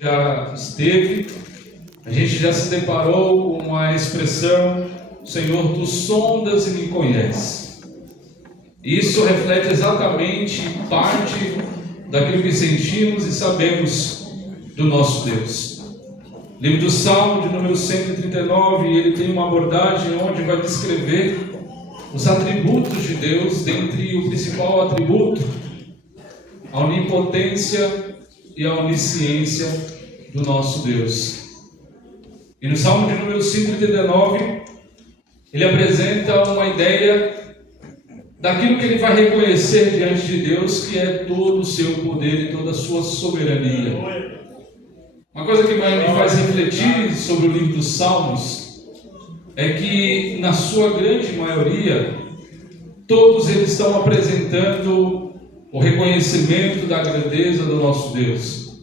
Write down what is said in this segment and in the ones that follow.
Já esteve, a gente já se deparou com a expressão: Senhor, tu sondas e me conheces. Isso reflete exatamente parte daquilo que sentimos e sabemos do nosso Deus. Livro do Salmo de número 139, ele tem uma abordagem onde vai descrever os atributos de Deus, dentre o principal atributo, a onipotência e a onisciência do nosso Deus. E no Salmo de número 139, ele apresenta uma ideia daquilo que ele vai reconhecer diante de Deus, que é todo o seu poder e toda a sua soberania. Uma coisa que me faz refletir sobre o livro dos Salmos é que, na sua grande maioria, todos eles estão apresentando o reconhecimento da grandeza do nosso Deus,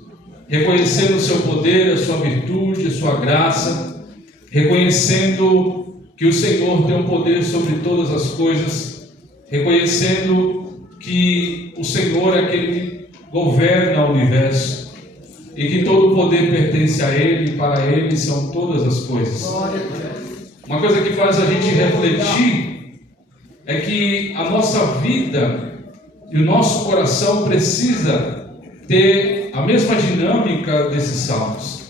reconhecendo o seu poder, a sua virtude, a sua graça, reconhecendo que o Senhor tem um poder sobre todas as coisas, reconhecendo que o Senhor é aquele que governa o universo e que todo o poder pertence a Ele, e para Ele são todas as coisas. Uma coisa que faz a gente refletir é que a nossa vida e o nosso coração precisa ter a mesma dinâmica desses salmos.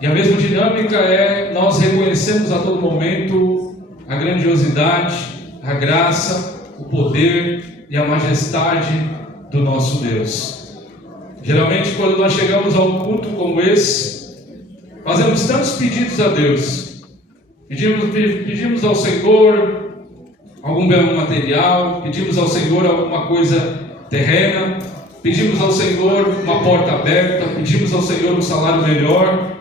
E a mesma dinâmica é nós reconhecemos a todo momento a grandiosidade, a graça, o poder e a majestade do nosso Deus. Geralmente, quando nós chegamos a um culto como esse, fazemos tantos pedidos a Deus. Pedimos ao Senhor algum bem material, pedimos ao Senhor alguma coisa terrena, pedimos ao Senhor uma porta aberta, pedimos ao Senhor um salário melhor.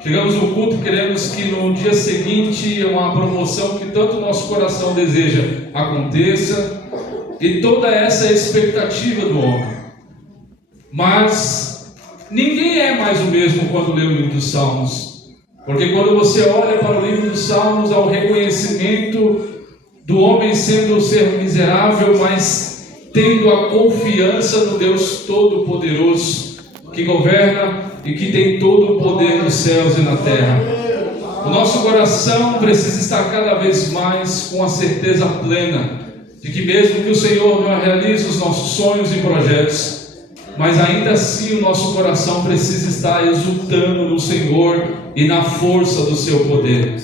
Chegamos no culto, queremos que no dia seguinte uma promoção que tanto o nosso coração deseja aconteça, e toda essa é a expectativa do homem. Mas ninguém é mais o mesmo quando lê o livro dos Salmos, porque quando você olha para o livro dos Salmos, há o reconhecimento do homem sendo um ser miserável, mas tendo a confiança no Deus Todo-Poderoso, que governa e que tem todo o poder nos céus e na terra. O nosso coração precisa estar cada vez mais com a certeza plena de que mesmo que o Senhor não realize os nossos sonhos e projetos, mas ainda assim o nosso coração precisa estar exultando no Senhor e na força do seu poder.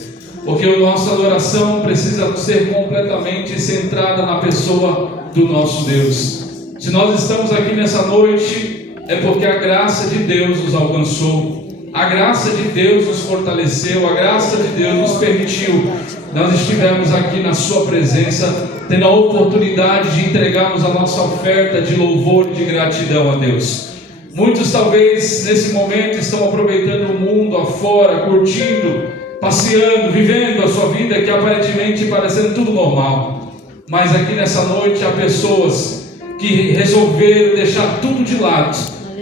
Porque a nossa adoração precisa ser completamente centrada na pessoa do nosso Deus. Se nós estamos aqui nessa noite, é porque a graça de Deus nos alcançou, a graça de Deus nos fortaleceu, a graça de Deus nos permitiu. Nós estivemos aqui na sua presença, tendo a oportunidade de entregarmos a nossa oferta de louvor e de gratidão a Deus. Muitos talvez nesse momento estão aproveitando o mundo afora, curtindo, passeando, vivendo a sua vida que aparentemente parecendo tudo normal. Mas aqui nessa noite há pessoas que resolveram deixar tudo de lado,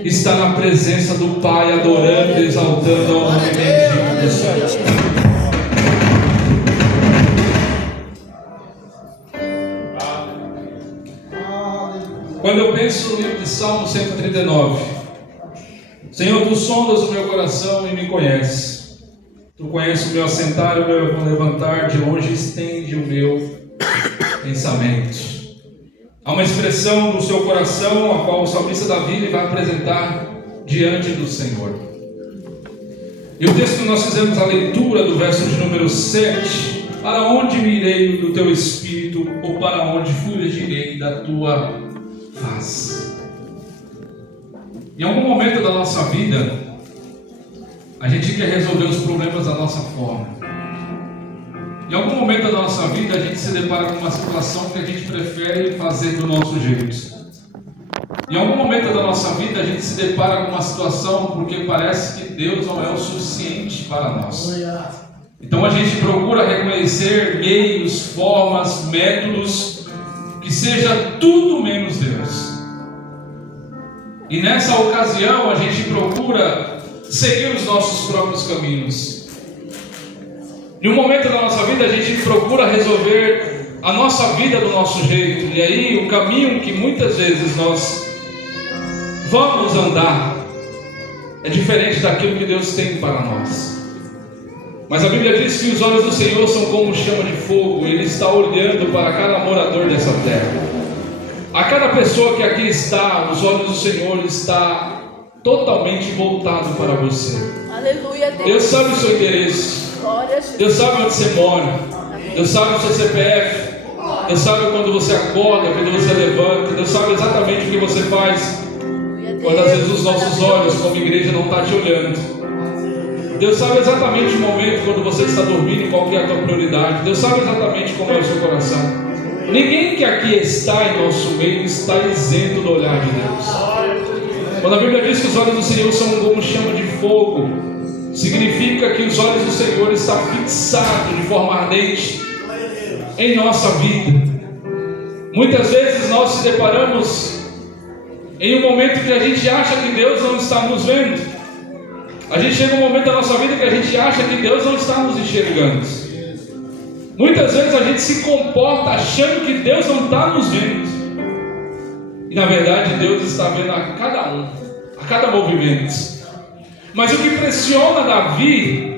estar na presença do Pai, adorando e exaltando ao nome bendito do Senhor. Quando eu penso no livro de Salmo 139, Senhor, tu sondas o meu coração e me conheces. Tu conheces o meu assentar e o meu levantar, de longe estende o meu pensamento. Há uma expressão no seu coração, a qual o salmista Davi vai apresentar diante do Senhor. E o texto que nós fizemos a leitura do verso de número 7, para onde me irei do teu espírito, ou para onde fugirei da tua face? Em algum momento da nossa vida, a gente quer resolver os problemas da nossa forma. Em algum momento da nossa vida, a gente se depara com uma situação que a gente prefere fazer do nosso jeito. Em algum momento da nossa vida, a gente se depara com uma situação porque parece que Deus não é o suficiente para nós. Então a gente procura reconhecer meios, formas, métodos, que seja tudo menos Deus. E nessa ocasião, a gente procura seguir os nossos próprios caminhos. Em um momento da nossa vida, a gente procura resolver a nossa vida do nosso jeito. E aí, o caminho que muitas vezes nós vamos andar é diferente daquilo que Deus tem para nós. Mas a Bíblia diz que os olhos do Senhor são como chama de fogo. Ele está olhando para cada morador dessa terra. A cada pessoa que aqui está, os olhos do Senhor estão totalmente voltados para você. Aleluia, Deus. Deus sabe o seu endereço. Deus sabe onde você mora. Deus sabe o seu CPF. Deus sabe quando você acorda, quando você levanta. Deus sabe exatamente o que você faz. Quando às vezes os nossos olhos como igreja não estão te olhando. Deus sabe exatamente o momento quando você está dormindo, qual que é a tua prioridade. Deus sabe exatamente como é o seu coração. Ninguém que aqui está em nosso meio está isento do olhar de Deus. Quando a Bíblia diz que os olhos do Senhor são como chama de fogo, significa que os olhos do Senhor estão fixados de forma ardente em nossa vida. Muitas vezes nós se deparamos em um momento que a gente acha que Deus não está nos vendo. A gente chega um momento da nossa vida que a gente acha que Deus não está nos enxergando. Muitas vezes a gente se comporta achando que Deus não está nos vendo. E na verdade Deus está vendo a cada um, a cada movimento. Mas o que impressiona Davi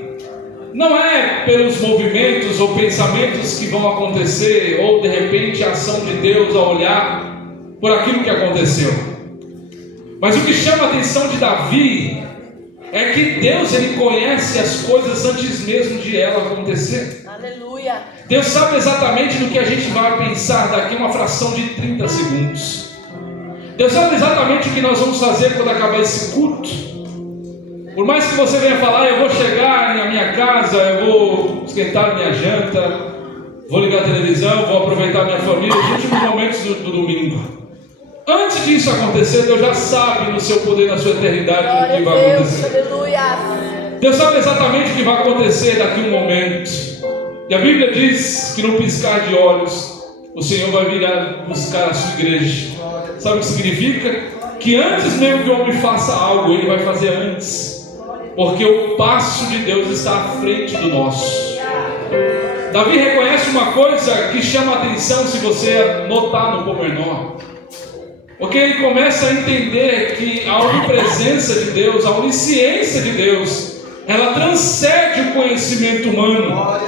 não é pelos movimentos ou pensamentos que vão acontecer, ou de repente a ação de Deus ao olhar por aquilo que aconteceu. Mas o que chama a atenção de Davi é que Deus, Ele conhece as coisas antes mesmo de ela acontecer. Aleluia. Deus sabe exatamente do que a gente vai pensar daqui a uma fração de 30 segundos. Deus sabe exatamente o que nós vamos fazer quando acabar esse culto. Por mais que você venha falar, eu vou chegar na minha casa, eu vou esquentar minha janta, vou ligar a televisão, vou aproveitar minha família, os últimos momentos do domingo. Antes disso acontecer, Deus já sabe no seu poder, na sua eternidade, o que vai acontecer. Aleluia. Deus sabe exatamente o que vai acontecer daqui a um momento. E a Bíblia diz que no piscar de olhos, o Senhor vai vir buscar a sua igreja. Sabe o que significa? Que antes mesmo que o homem faça algo, ele vai fazer antes. Porque o passo de Deus está à frente do nosso. Davi reconhece uma coisa que chama a atenção se você notar no pormenor. Porque ele começa a entender que a onipresença de Deus, a onisciência de Deus, ela transcende o conhecimento humano.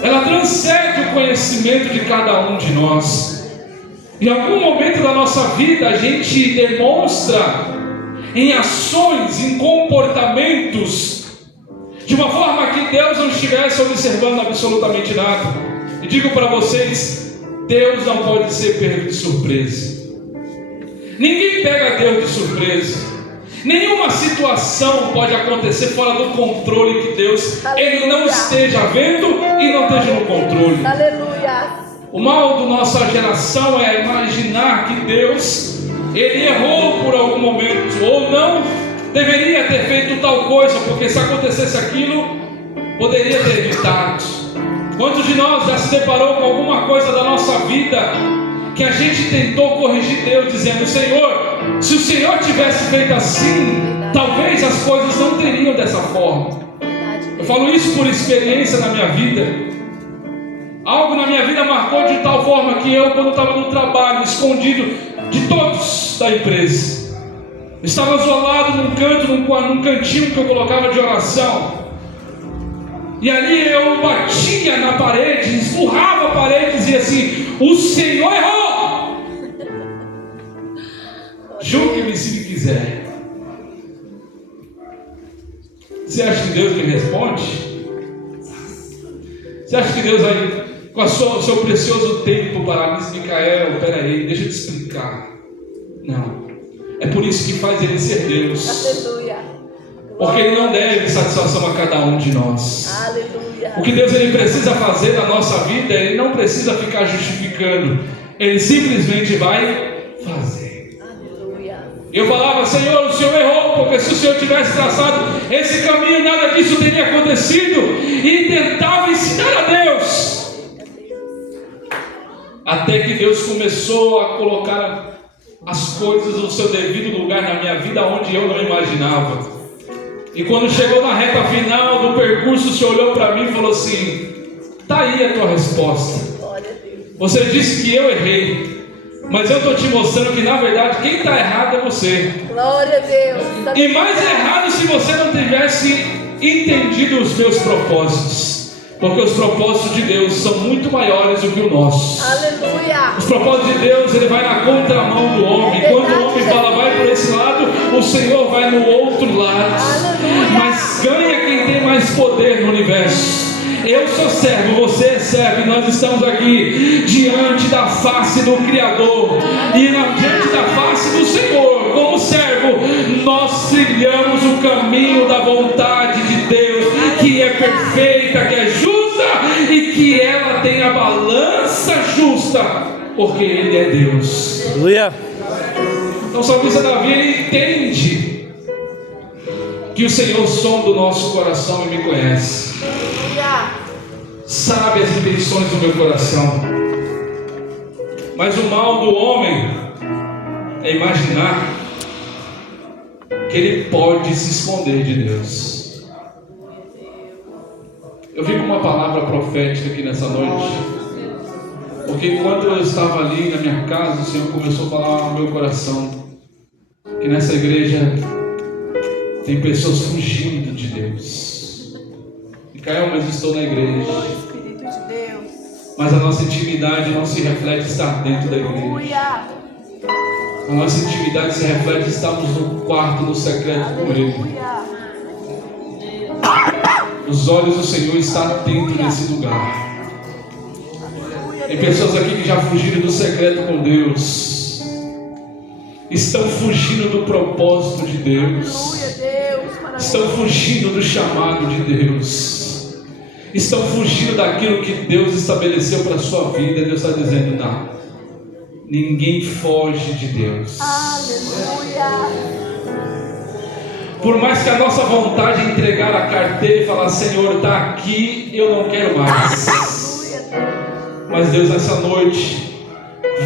Ela transcende o conhecimento de cada um de nós. Em algum momento da nossa vida a gente demonstra em ações, em comportamentos, de uma forma que Deus não estivesse observando absolutamente nada. E digo para vocês, Deus não pode ser pego de surpresa. Ninguém pega Deus de surpresa. Nenhuma situação pode acontecer fora do controle que Deus, Ele não esteja vendo e não esteja no controle. Aleluia. O mal da nossa geração é imaginar que Deus, Ele errou por algum momento, ou não deveria ter feito tal coisa, porque se acontecesse aquilo, poderia ter evitado. Quantos de nós já se deparou com alguma coisa da nossa vida que a gente tentou corrigir Deus, dizendo: Senhor, se o Senhor tivesse feito assim, talvez as coisas não teriam dessa forma. Eu falo isso por experiência na minha vida. Algo na minha vida marcou de tal forma que eu, quando estava no trabalho, escondido de todos da empresa, estava isolado num canto, num cantinho que eu colocava de oração. E ali eu batia na parede, esmurrava a parede e dizia assim: o Senhor errou. Julgue-me se me quiser. Você acha que Deus me responde? Você acha que Deus vai, com o seu precioso tempo, para dizer: Micael, peraí, deixa eu te explicar. Não. É por isso que faz Ele ser Deus. Aleluia. Porque Ele não deve satisfação a cada um de nós. Aleluia. O que Deus Ele precisa fazer na nossa vida, Ele não precisa ficar justificando. Ele simplesmente vai fazer. Aleluia. Eu falava: Senhor, o Senhor errou, porque se o Senhor tivesse traçado esse caminho, nada disso teria acontecido. E tentava ensinar a Deus. Até que Deus começou a colocar as coisas no seu devido lugar na minha vida, onde eu não imaginava. E quando chegou na reta final do percurso, o Senhor olhou para mim e falou assim: está aí a tua resposta. Você disse que eu errei, Mas eu estou te mostrando que na verdade quem está errado é você. Glória a Deus. E mais errado se você não tivesse entendido os meus propósitos. Porque os propósitos de Deus são muito maiores do que o nosso. Aleluia. Os propósitos de Deus, ele vai na contramão do homem. Quando o homem fala vai por esse lado, o Senhor vai no outro lado. Aleluia. Mas ganha quem tem mais poder no universo. Eu sou servo, você é servo, e nós estamos aqui diante da face do Criador e diante da face do Senhor. Como servo, nós trilhamos o caminho da vontade de Deus, que é perfeita, que é justa e que ela tem a balança justa, porque Ele é Deus. Aleluia. Então o salmista Davi, ele entende que o Senhor sonda o nosso coração e me conhece. Sabe as intenções do meu coração. Mas o mal do homem é imaginar que ele pode se esconder de Deus. Eu vim com uma palavra profética aqui nessa noite, porque enquanto eu estava ali na minha casa, o Senhor começou a falar no meu coração que nessa igreja tem pessoas fugindo de Deus. Micael, mas estou na igreja. Espírito de Deus. Mas a nossa intimidade não se reflete estar dentro da igreja. Aleluia. A nossa intimidade se reflete estarmos no quarto, no secreto com Ele. Aleluia. Os olhos do Senhor estão atentos nesse lugar. Tem pessoas aqui que já fugiram do secreto com Deus. Estão fugindo do propósito de Deus. Aleluia, Deus. Estão fugindo do chamado de Deus. Estão fugindo daquilo que Deus estabeleceu para a sua vida. Deus está dizendo: não, ninguém foge de Deus. Aleluia. Por mais que a nossa vontade é entregar a carteira e falar: Senhor, está aqui, eu não quero mais. Mas Deus nessa noite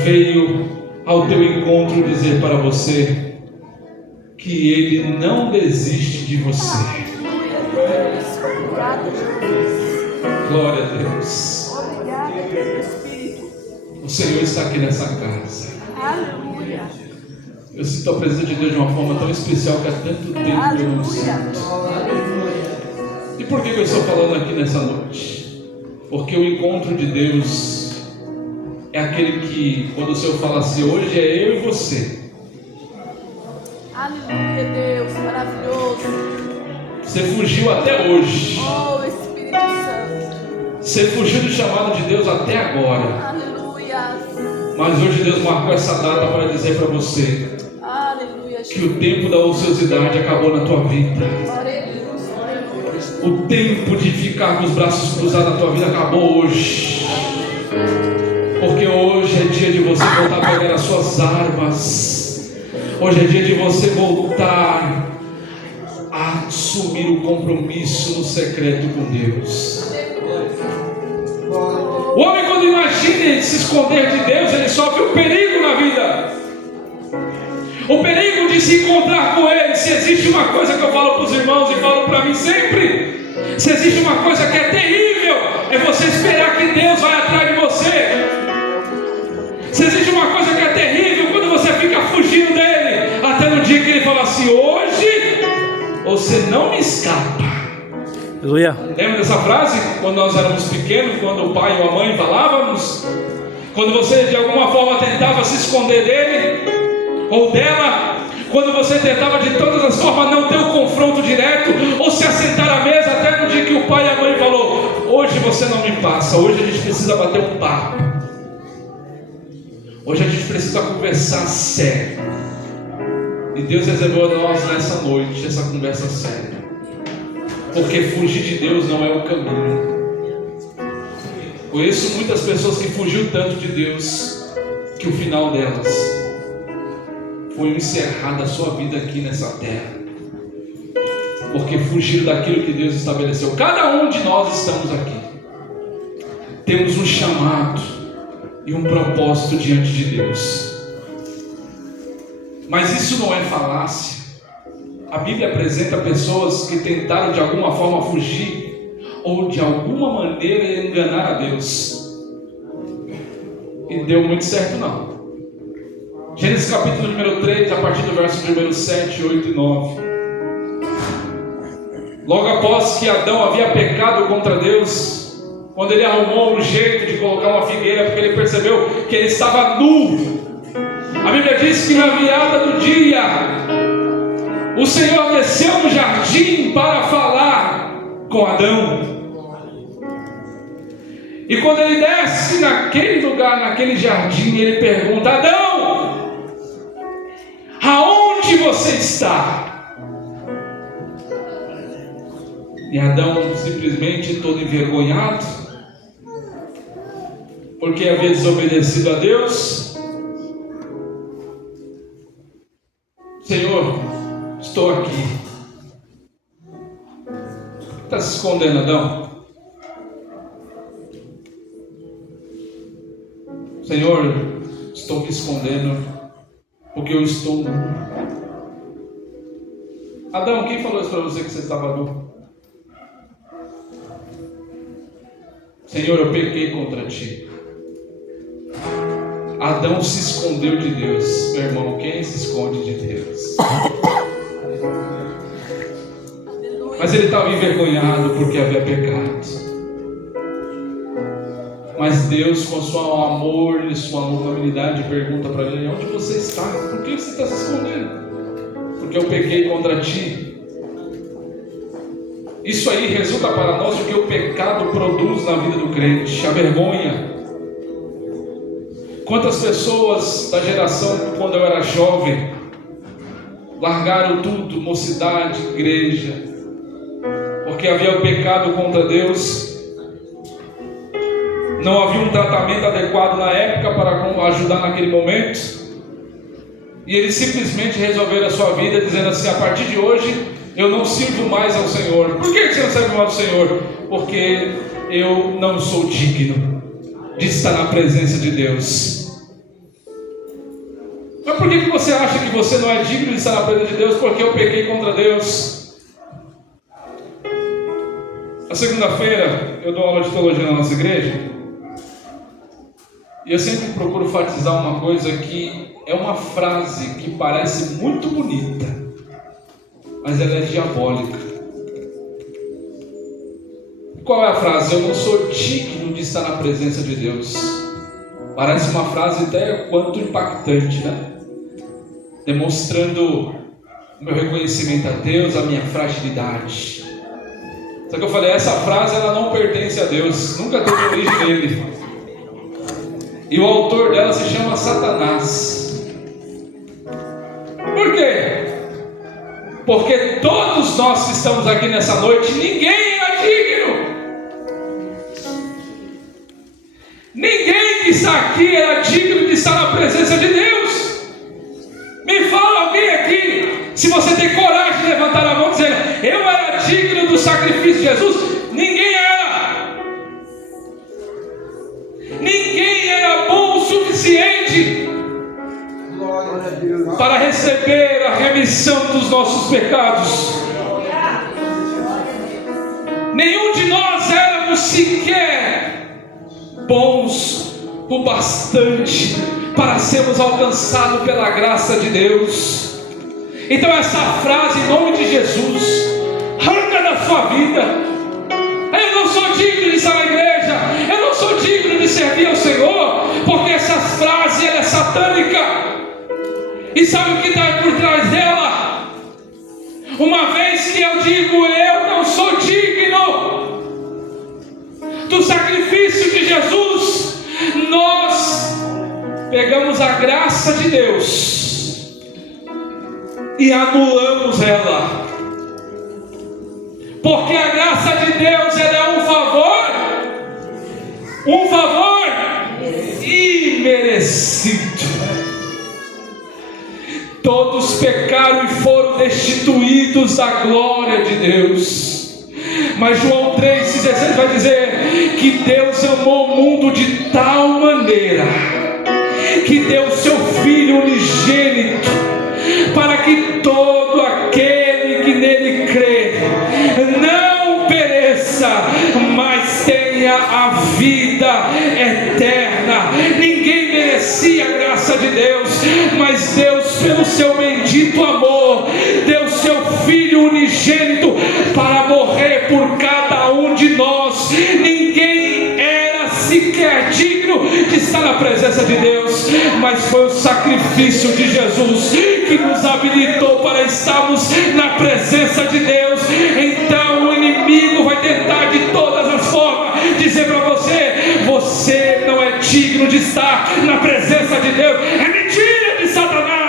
veio ao teu encontro dizer para você que Ele não desiste de você. Glória a Deus. Obrigada pelo Espírito. O Senhor está aqui nessa casa. Aleluia. Eu sinto a presença de Deus de uma forma tão especial que há tanto tempo eu não sinto. E por que eu estou falando aqui nessa noite? Porque o encontro de Deus é aquele que, quando o Senhor fala assim: hoje é eu e você. Aleluia, Deus, maravilhoso. Você fugiu até hoje. Oh, Espírito Santo. Você fugiu do chamado de Deus até agora. Aleluia. Mas hoje Deus marcou essa data para dizer para você Aleluia. que o tempo da ociosidade acabou na tua vida. Glória a Deus. Aleluia. O tempo de ficar com os braços cruzados na tua vida acabou hoje. Porque hoje é dia de você voltar a pegar as suas armas. Hoje é dia de você voltar a assumir o compromisso no secreto com Deus. O homem, quando imagina se esconder de Deus, ele sofre um perigo na vida. O perigo de se encontrar com Ele. Se existe uma coisa que eu falo para os irmãos e falo para mim sempre, se existe uma coisa que é terrível, é você esperar que Deus vai atrás de você. Se existe uma coisa que é terrível, quando você fica fugindo dele, até no dia que ele fala assim: hoje você não me escapa. Aleluia. Lembra dessa frase? Quando nós éramos pequenos, quando o pai ou a mãe falávamos, quando você de alguma forma tentava se esconder dele ou dela, quando você tentava de todas as formas não ter o confronto direto ou se assentar à mesa, até no dia que o pai e a mãe falou: hoje você não me passa, hoje a gente precisa bater um papo, hoje a gente precisa conversar sério. E Deus reservou a nós nessa noite essa conversa séria, porque fugir de Deus não é o caminho. Conheço muitas pessoas que fugiu tanto de Deus que o final delas foi encerrada a sua vida aqui nessa terra, porque fugiram daquilo que Deus estabeleceu. Cada um de nós estamos aqui, temos um chamado e um propósito diante de Deus, mas isso não é falácia. A Bíblia apresenta pessoas que tentaram de alguma forma fugir ou de alguma maneira enganar a Deus, e deu muito certo não. Gênesis capítulo número 3, a partir do verso número 7, 8 e 9. Logo após que Adão havia pecado contra Deus, quando ele arrumou um jeito de colocar uma figueira, porque ele percebeu que ele estava nu, a Bíblia diz que na virada do dia, o Senhor desceu no jardim para falar com Adão. E quando ele desce naquele lugar, naquele jardim, ele pergunta: Adão, aonde você está? E Adão, simplesmente todo envergonhado, porque havia desobedecido a Deus: Senhor, estou aqui. Está se escondendo, Adão? Senhor, estou me escondendo porque eu estou nu. Adão, quem falou isso para você que você estava nu? Senhor, eu pequei contra ti. Adão se escondeu de Deus. Meu irmão, quem se esconde de Deus? Mas ele estava envergonhado porque havia pecado. Mas Deus, com seu amor e sua longanimidade, pergunta para ele: onde você está? Por que você está se escondendo? Porque eu pequei contra ti. Isso aí resulta para nós o que o pecado produz na vida do crente: a vergonha. Quantas pessoas da geração quando eu era jovem largaram tudo, mocidade, igreja, porque havia o pecado contra Deus. Não havia um tratamento adequado na época para ajudar naquele momento, e eles simplesmente resolveram a sua vida dizendo assim: a partir de hoje eu não sirvo mais ao Senhor. Por que você não serve mais ao Senhor? Porque eu não sou digno de estar na presença de Deus. Mas por que você acha que você não é digno de estar na presença de Deus? Porque eu pequei contra Deus. Na segunda-feira eu dou aula de teologia na nossa igreja, e eu sempre procuro enfatizar uma coisa que é uma frase que parece muito bonita, mas ela é diabólica. Qual é a frase? Eu não sou digno de estar na presença de Deus. Parece uma frase até quanto impactante, né? Demonstrando o meu reconhecimento a Deus, a minha fragilidade. Só que eu falei, essa frase ela não pertence a Deus, nunca teve origem nele. E o autor dela se chama Satanás. Por quê? Porque todos nós que estamos aqui nessa noite, ninguém era digno. Ninguém que está aqui era digno de estar na presença de Deus. Me fala alguém aqui, se você tem coragem de levantar a mão dizendo: eu era digno do sacrifício de Jesus. Ninguém era. Ninguém era bom o suficiente para receber a remissão dos nossos pecados. Nenhum de nós éramos sequer bons o bastante para sermos alcançados pela graça de Deus. Então essa frase, em nome de Jesus, arranca da sua vida: eu não sou digno de estar na igreja, eu não sou digno de servir ao Senhor, porque essa frase ela é satânica. E sabe o que está por trás dela? Uma vez que eu digo eu não sou digno do sacrifício de Jesus, nós pegamos a graça de Deus e anulamos ela. Porque a graça de Deus ela é um favor imerecido. Todos pecaram e foram destituídos da glória de Deus. Mas João 3,16 vai dizer que Deus amou o mundo de tal maneira que deu o seu Filho unigênito, para que todo aquele que nele crê não pereça, mas tenha a vida eterna. Ninguém merecia a graça graça de Deus, mas Deus, pelo seu bendito amor, deu seu Filho unigênito para morrer por cada um de nós. Ninguém era sequer digno de estar na presença de Deus, mas foi o sacrifício de Jesus que nos habilitou para estarmos na presença de Deus. Então o inimigo vai tentar de todas as formas dizer para você: você não é digno de estar na presença de Deus. É mentira de Satanás.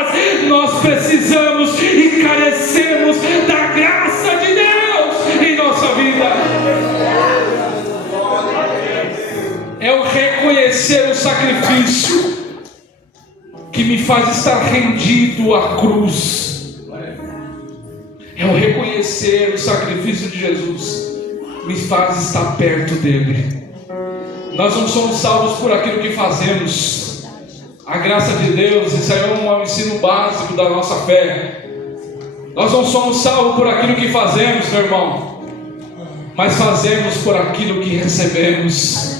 Nós precisamos e carecemos da graça de Deus em nossa vida. É o reconhecer o sacrifício que me faz estar rendido à cruz. É o reconhecer o sacrifício de Jesus que me faz estar perto dele. Nós não somos salvos por aquilo que fazemos. A graça de Deus, isso aí é um ensino básico da nossa fé. Nós não somos salvos por aquilo que fazemos, meu irmão, mas fazemos por aquilo que recebemos.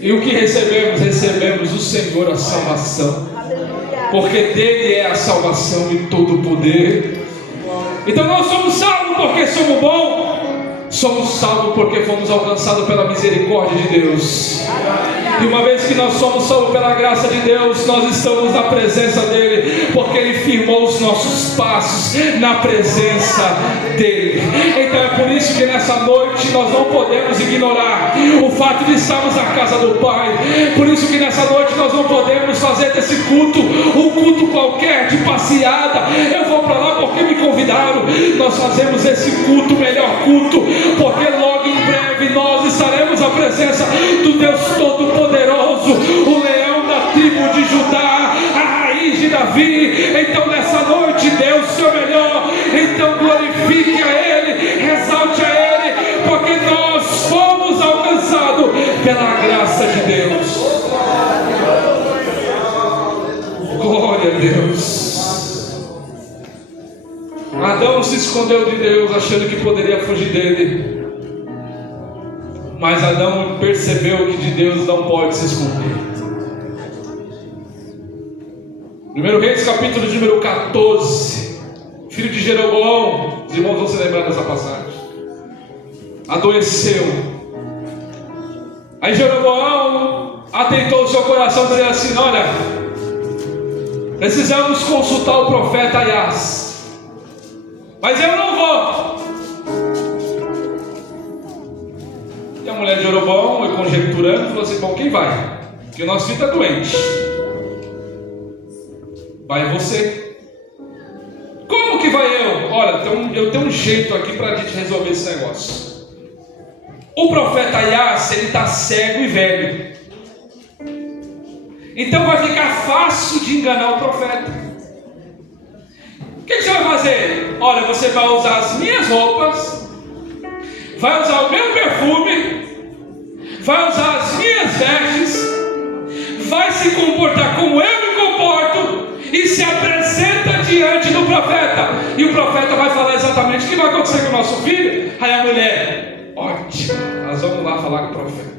E o que recebemos? Recebemos do Senhor a salvação, porque dele é a salvação e todo o poder. Então nós somos salvos porque somos bons. Somos salvos porque fomos alcançados pela misericórdia de Deus. E uma vez que nós somos salvos pela graça de Deus, nós estamos na presença dele, porque ele firmou os nossos passos na presença dele. Então é por isso que nessa noite nós não podemos ignorar o fato de estarmos na casa do Pai. Por isso que nessa noite nós não podemos fazer desse culto um culto qualquer de passeada. Eu vou para lá porque me convidaram. Nós fazemos esse culto, o melhor culto, porque logo em breve nós estaremos na presença do Deus Todo-Poderoso, o leão da tribo de Judá, a raiz de Davi. Então nessa noite dê o seu melhor, então glorifique a Ele, exalte a Ele, porque nós fomos alcançados pela graça de Deus. Glória a Deus. Adão se escondeu de Deus achando que poderia fugir dele, mas Adão percebeu que de Deus não pode se esconder. 1 Reis capítulo de número 14. Filho de Jeroboão, os irmãos vão se lembrar dessa passagem, adoeceu. Aí Jeroboão atentou o seu coração dizendo assim: olha, precisamos consultar o profeta Aias, mas eu não vou. E a mulher de Jeroboão, conjecturando, falou assim: bom, quem vai? Porque o nosso filho está doente. Vai você. Como que vai eu? Olha, eu tenho um jeito aqui para a gente resolver esse negócio. O profeta Aias, ele está cego e velho, então vai ficar fácil de enganar o profeta. O que você vai fazer? Olha, você vai usar as minhas roupas, vai usar o meu perfume, vai usar as minhas vestes, vai se comportar como eu me comporto e se apresenta diante do profeta. E o profeta vai falar exatamente o que vai acontecer com o nosso filho. Aí a mulher: ótimo, nós vamos lá falar com o profeta.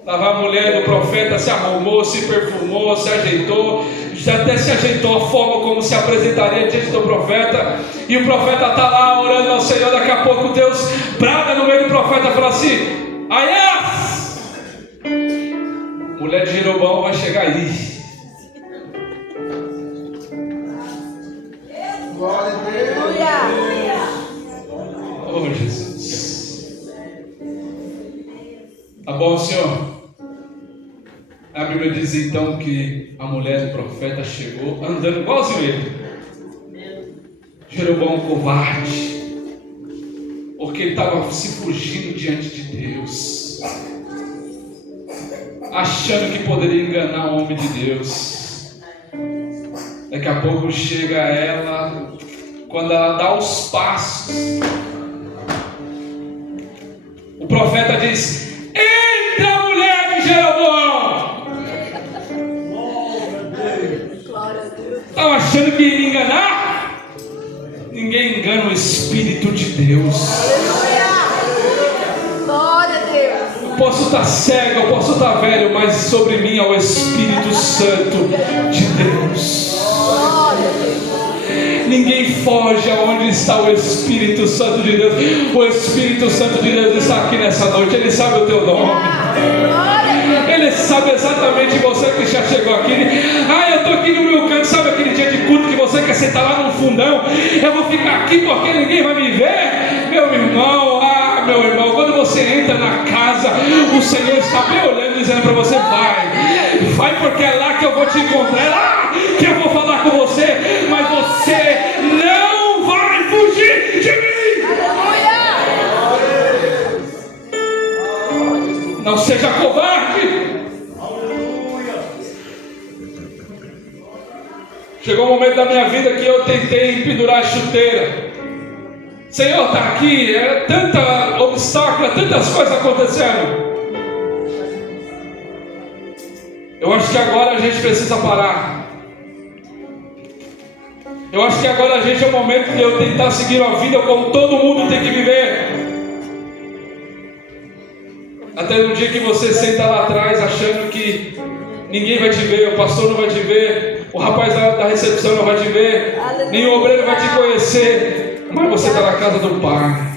Estava a mulher do profeta, se arrumou, se perfumou, se ajeitou, já até se ajeitou a forma como se apresentaria diante do profeta. E o profeta está lá orando ao Senhor. Daqui a pouco Deus brada no meio do profeta e fala assim: Aias! Mulher de Jeroboão vai chegar aí. Glória a Deus. Oh Jesus. Tá bom, Senhor? A Bíblia diz então que a mulher do profeta chegou andando igualzinho ele. Jeroboão covarde, porque ele estava se fugindo diante de Deus, achando que poderia enganar o homem de Deus. Daqui a pouco chega ela, quando ela dá os passos, o profeta diz: entra, mulher de Jeroboão. Estava achando que ia enganar? Ninguém engana o Espírito de Deus. Glória a Deus. Eu posso posso estar cego, eu posso estar velho, mas sobre mim é o Espírito Santo de Deus. Ninguém foge aonde está o Espírito Santo de Deus. O Espírito Santo de Deus está aqui nessa noite. Ele sabe o teu nome. Ele sabe exatamente você que já chegou aqui. Eu estou aqui no meu canto. Sabe aquele dia de culto que você quer sentar lá no fundão? Eu vou ficar aqui porque ninguém vai me ver. Meu irmão, meu irmão, quando você entra na casa, o Senhor está bem olhando, dizendo para você: vai porque é lá que eu vou te encontrar, é lá que eu vou falar com você, mas você não vai fugir de mim. Não seja covarde. Chegou um momento da minha vida que eu tentei pendurar a chuteira. Senhor, está aqui, é tanta obstáculo, tantas coisas acontecendo. Eu acho que agora a gente precisa parar. Eu acho que agora a gente é o momento de eu tentar seguir a vida como todo mundo tem que viver. Até no dia que você senta lá atrás achando que ninguém vai te ver, o pastor não vai te ver, o rapaz da recepção não vai te ver, nem o obreiro vai te conhecer, mas você está na casa do Pai.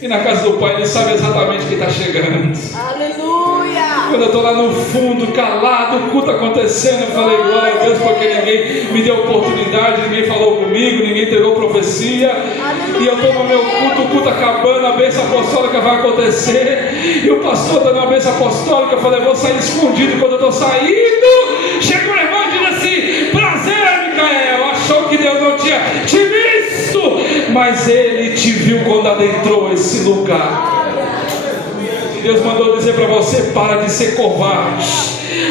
E na casa do Pai Ele sabe exatamente quem está chegando. Aleluia! Quando eu estou lá no fundo, calado, o culto acontecendo, eu falei: glória a Deus, porque ninguém me deu oportunidade, ninguém falou comigo, ninguém entregou profecia. Aleluia. E eu estou no meu culto, o culto acabando, a bênção apostólica vai acontecer, e o pastor dando a bênção apostólica. Eu falei: eu vou sair escondido. Quando eu estou saindo, chega o irmão e diz assim: prazer, Micael. Achou que Deus não tinha te visto, mas Ele te viu quando adentrou esse lugar. Deus mandou dizer para você: para de ser covarde,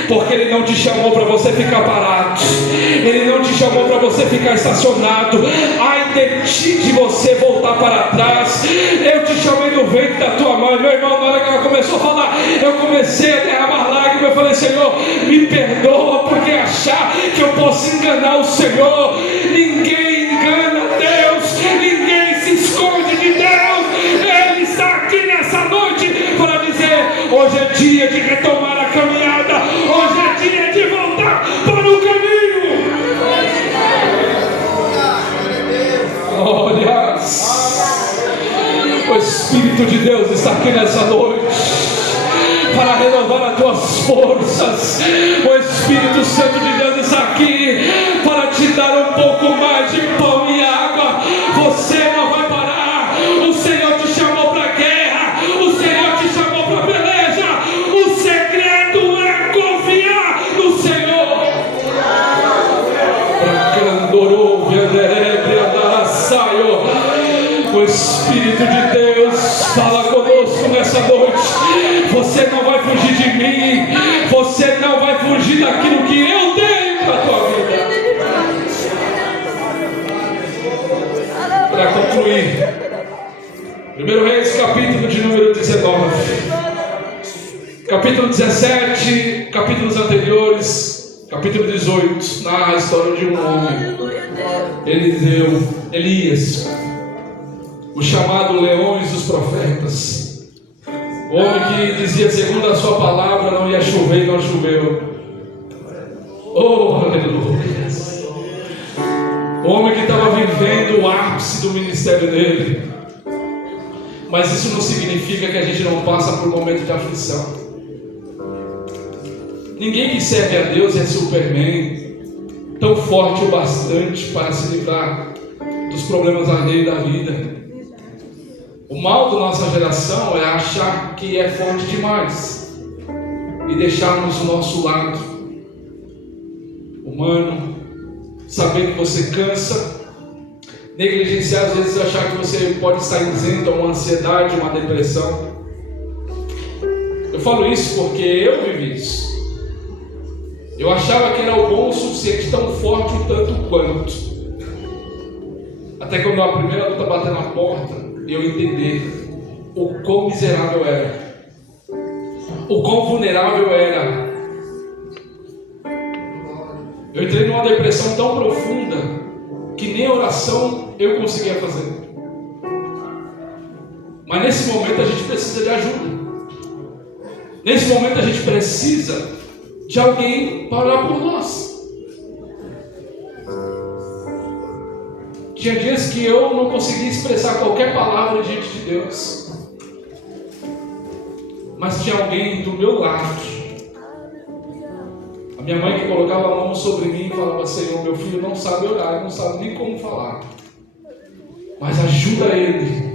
porque Ele não te chamou para você ficar parado, Ele não te chamou para você ficar estacionado. Ai de ti de você voltar para trás. Eu te chamei no ventre da tua mãe. Meu irmão, na hora que ela começou a falar, eu comecei a derramar lágrimas. Eu falei: Senhor, me perdoa, porque achar que eu posso enganar o Senhor. Ninguém engana Deus, ninguém se esconde de Deus. Ele está aqui nessa noite para dizer: hoje é dia de retomar a caminhada, hoje é dia de voltar para o caminho. Glória. O Espírito de Deus está aqui nessa noite para renovar as tuas forças. O Espírito Santo de Deus está aqui para te dar um pouco mais de pão e água. Você não vai parar. O Senhor te chamou para a guerra, o Senhor te chamou para a peleja. O segredo é confiar no Senhor. O Espírito de Deus fala conosco nessa noite. Você não vai fugir de mim, você não vai fugir daquilo que eu tenho para a tua vida. Para concluir, 1 Reis, capítulo de número 19, capítulo 17, capítulos anteriores, capítulo 18, narra a história de um homem, Elias, o chamado Leões dos Profetas, o homem que dizia: segundo a sua palavra não ia chover e não choveu. Oh, aleluia! O homem que estava vivendo o ápice do ministério dele. Mas isso não significa que a gente não passa por um momento de aflição. Ninguém que serve a Deus é Superman, tão forte o bastante para se livrar dos problemas alheios da vida. O mal da nossa geração é achar que é forte demais e deixarmos o nosso lado humano, saber que você cansa, negligenciar às vezes, achar que você pode estar isento a uma ansiedade, uma depressão. Eu falo isso porque eu vivi isso. Eu achava que era o bom o suficiente, tão forte o tanto quanto, até quando a primeira luta bateu na porta, eu entender o quão miserável era, o quão vulnerável era. Eu entrei numa depressão tão profunda que nem oração eu conseguia fazer. Mas nesse momento a gente precisa de ajuda. Nesse momento a gente precisa de alguém para orar por nós. Tinha dias que eu não conseguia expressar qualquer palavra diante de Deus. Mas tinha alguém do meu lado. A minha mãe que colocava a mão sobre mim e falava: Senhor, meu filho não sabe orar, ele não sabe nem como falar. Mas ajuda ele.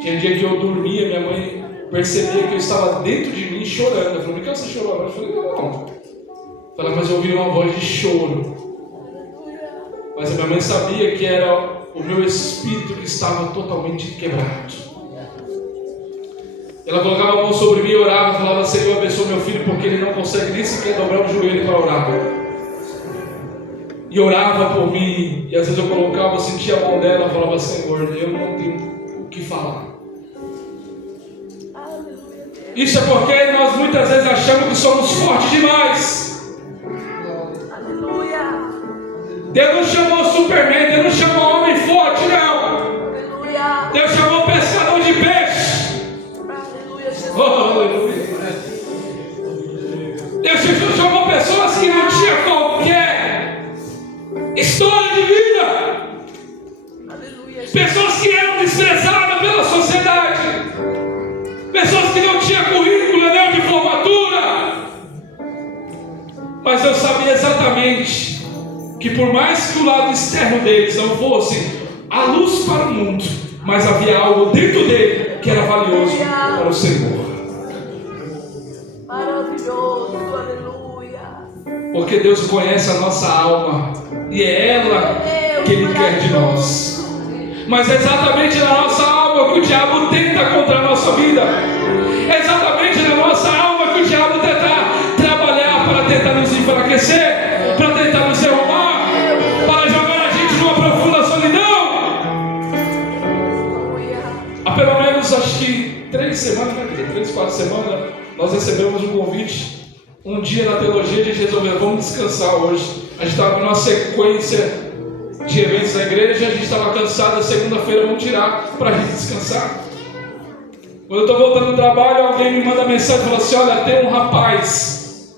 Tinha dia que eu dormia, minha mãe percebia que eu estava dentro de mim chorando. Ela falou: por que você chorou agora? Eu falei: não. Ela: mas eu ouvi uma voz de choro. Mas a minha mãe sabia que era o meu espírito que estava totalmente quebrado. Ela colocava a mão sobre mim e orava, falava: Senhor, abençoa meu filho, porque ele não consegue nem sequer dobrar o joelho para orar. E orava por mim, e às vezes eu colocava, eu sentia a mão dela, falava: Senhor, eu não tenho o que falar. Isso é porque nós muitas vezes achamos que somos fortes demais. Aleluia. Deus não chamou Superman, Deus não chamou homem forte, não. Aleluia. Deus chamou pescador de peixe. Aleluia. Oh, aleluia. Deus chamou pessoas que não tinham qualquer história de vida. Aleluia. Pessoas que eram desprezadas pela sociedade. Pessoas que não tinham currículo, anel de formatura. Mas eu sabia exatamente que por mais que o lado externo deles não fosse a luz para o mundo, mas havia algo dentro dele que era valioso para o Senhor. Maravilhoso, aleluia. Porque Deus conhece a nossa alma e é ela que Ele quer de nós. Mas é exatamente na nossa alma que o diabo tenta contra a nossa vida. É exatamente na nossa alma que o diabo tenta trabalhar para tentar nos enfraquecer, para tentar nos derrubar, para jogar a gente numa profunda solidão. Há pelo menos, acho que 3 semanas, 4 semanas, nós recebemos um convite. Um dia na teologia a gente resolveu: vamos descansar hoje. A gente estava numa sequência de eventos na igreja, a gente estava cansado, segunda-feira vamos tirar para a gente descansar. Quando eu estou voltando do trabalho, alguém me manda mensagem e fala assim: olha, tem um rapaz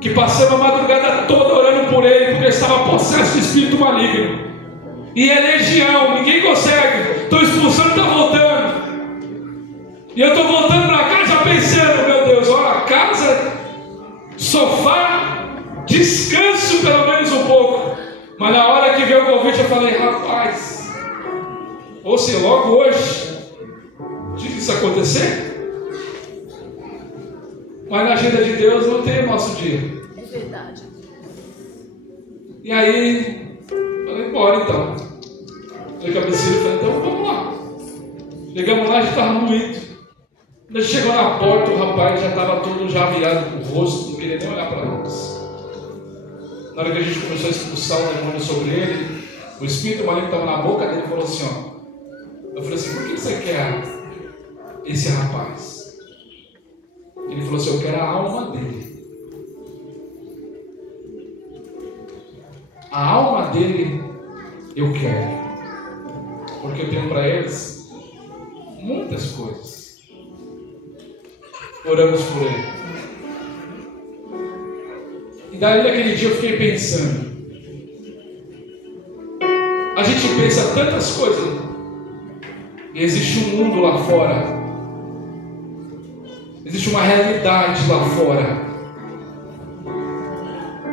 que passamos a madrugada toda orando por ele, porque ele estava possesso de espírito maligno, e é legião, ninguém consegue, estou expulsando, está voltando. E eu estou voltando para casa pensando: meu Deus, ó, casa, sofá, descanso pelo menos um pouco. Mas na hora que veio o convite eu falei: rapaz, ou se logo hoje diz isso acontecer. Mas na agenda de Deus não tem o nosso dia. É verdade. E aí falei: bora então. Falei com a Priscila e falei: então vamos lá. Chegamos lá, a gente estava moído. Quando a gente chegou na porta, o rapaz já estava todo já virado com o rosto, não queria nem olhar para nós. Na hora que a gente começou a expulsar o demônio sobre ele, o espírito maligno estava na boca dele e falou assim: ó. Eu falei assim: por que você quer esse rapaz? Ele falou assim: eu quero a alma dele. A alma dele eu quero, porque eu tenho para eles muitas coisas. Oramos por ele. E daí naquele dia eu fiquei pensando. A gente pensa tantas coisas. E existe um mundo lá fora. Existe uma realidade lá fora.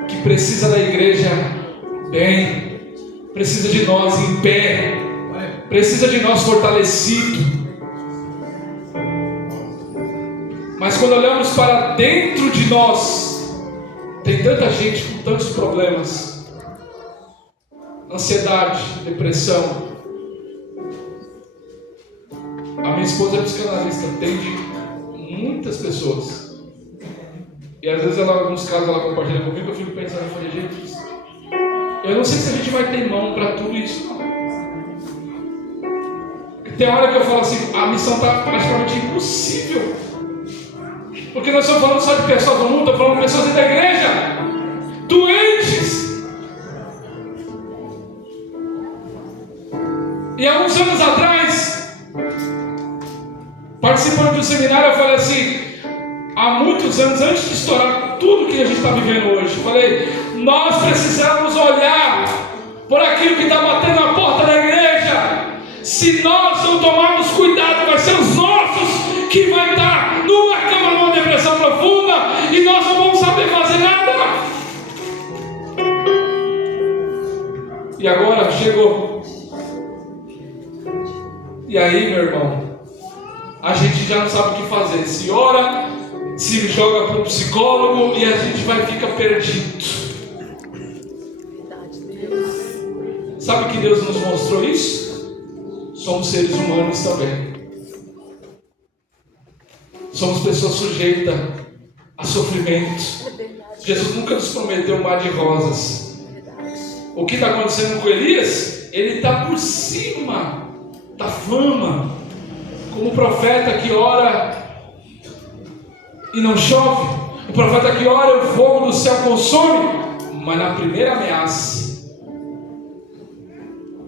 Que precisa da igreja bem. Precisa de nós em pé. Precisa de nós fortalecidos. Mas quando olhamos para dentro de nós, tem tanta gente com tantos problemas: ansiedade, depressão. A minha esposa é psicanalista, atende muitas pessoas. E às vezes, em alguns casos, ela compartilha comigo. Eu fico pensando, eu falei: gente, eu não sei se a gente vai ter mão para tudo isso, não. Tem hora que eu falo assim: a missão está praticamente impossível. Porque nós estamos falando só de pessoas do mundo, estamos falando de pessoas da igreja, doentes. E há uns anos atrás, participando de um seminário, eu falei assim, há muitos anos, antes de estourar tudo que a gente está vivendo hoje, eu falei, nós precisamos olhar por aquilo que está batendo na porta da igreja. Se nós não tomarmos cuidado, vai ser os nossos que vai estar numa cama, numa depressão profunda, e nós não vamos saber fazer nada. E agora chegou. E aí, meu irmão, a gente já não sabe o que fazer. Se ora, se joga para o psicólogo e a gente vai ficar perdido. Sabe que Deus nos mostrou isso? Somos seres humanos também. Somos pessoas sujeitas a sofrimento. Jesus nunca nos prometeu um mar de rosas. O que está acontecendo com Elias? Ele está por cima da fama, como o profeta que ora e não chove, o profeta que ora e o fogo do céu consome. Mas na primeira ameaça,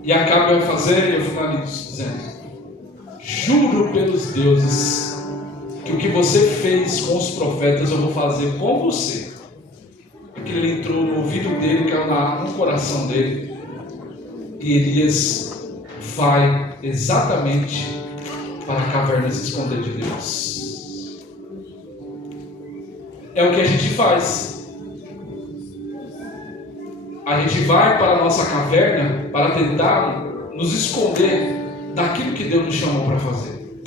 e acaba vai fazer, e eu finalizo dizendo: juro pelos deuses que o que você fez com os profetas eu vou fazer com você. Aquilo ele entrou no ouvido dele, caiu no coração dele, e Elias vai exatamente para a caverna se esconder de Deus. É o que a gente faz. A gente vai para a nossa caverna para tentar nos esconder daquilo que Deus nos chamou para fazer.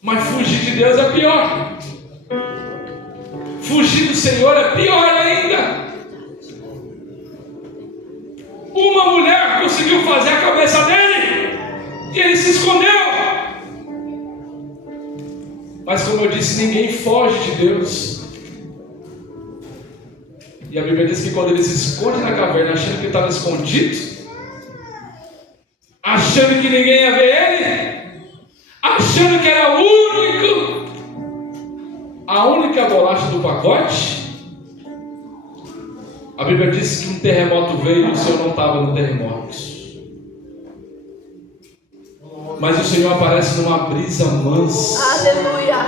Mas fugir de Deus é pior. Fugir do Senhor é pior ainda. Uma mulher conseguiu fazer a cabeça dele e ele se escondeu. Mas como eu disse, ninguém foge de Deus. E a Bíblia diz que quando ele se esconde na caverna, achando que estava escondido, achando que ninguém ia ver ele, achando que era o único, a única bolacha do pacote, a Bíblia diz que um terremoto veio e o Senhor não estava no terremoto. Mas o Senhor aparece numa brisa mansa. Aleluia.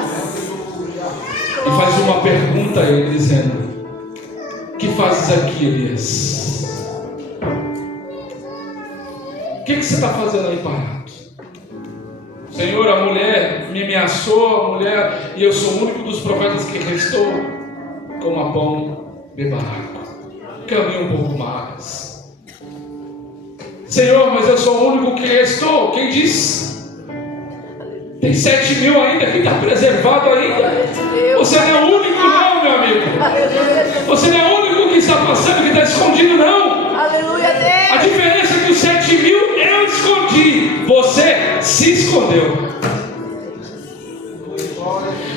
E faz uma pergunta a ele, dizendo: o que fazes aqui, Elias? O que você está fazendo aí parado? Senhor, a mulher me ameaçou, e eu sou o único dos profetas que restou. Coma pão, beba água, caminhe um pouco mais. Senhor, mas eu sou o único que restou. Quem disse? Tem 7.000 ainda que está preservado ainda. Você não é o único não, meu amigo. Você não é o único que está passando, que está escondido não. Aleluia, Deus. A diferença é que os 7.000 eu escondi, você se escondeu.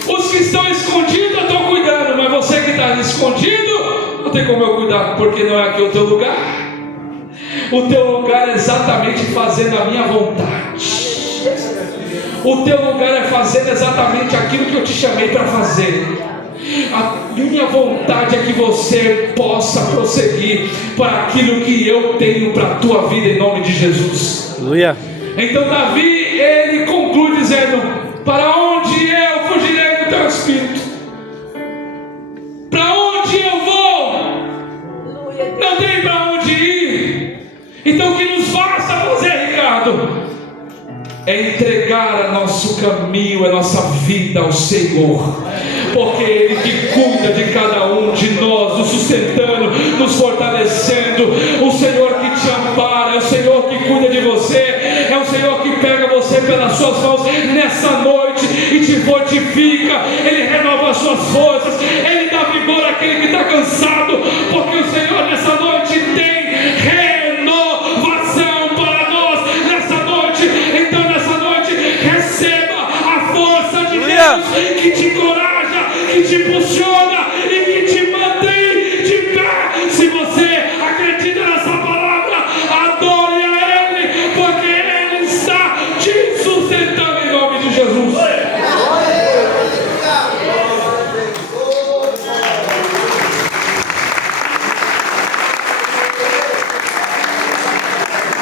Os que estão escondidos eu estou cuidando, mas você que está escondido, não tem como eu cuidar, porque não é aqui o teu lugar. O teu lugar é exatamente fazendo a minha vontade. O teu lugar é fazendo exatamente aquilo que eu te chamei para fazer. A minha vontade é que você possa prosseguir para aquilo que eu tenho para a tua vida, em nome de Jesus. Aleluia. Então Davi, ele conclui dizendo: para onde eu fugirei do teu espírito? Para onde eu vou? Não tem para onde ir. Então o que nos basta fazer, Ricardo, é entregar nosso caminho, a nossa vida ao Senhor, porque Ele que cuida de cada um de nós, nos sustentando, nos fortalecendo. O Senhor que te ampara, é o Senhor que cuida de você, é o Senhor que pega você pelas suas mãos nessa noite e te fortifica. Ele renova as suas forças, Ele dá vigor àquele que está cansado, porque o Senhor nessa noite tem renovação para nós nessa noite. Então receba a força de Deus que te encoraja, que te